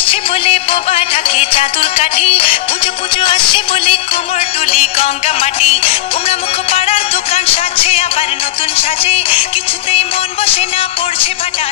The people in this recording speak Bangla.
আসছে বলে বোবা ঢাকে চাদুর কাঠি, পুজো পুজো আসছে বলে কোমর টুলি গঙ্গা মাটি। কুমড়া মুখ পাড়ার দোকান সাজছে আবার নতুন সাজে, কিছুতেই মন বসে না, পড়ছে ভাটা।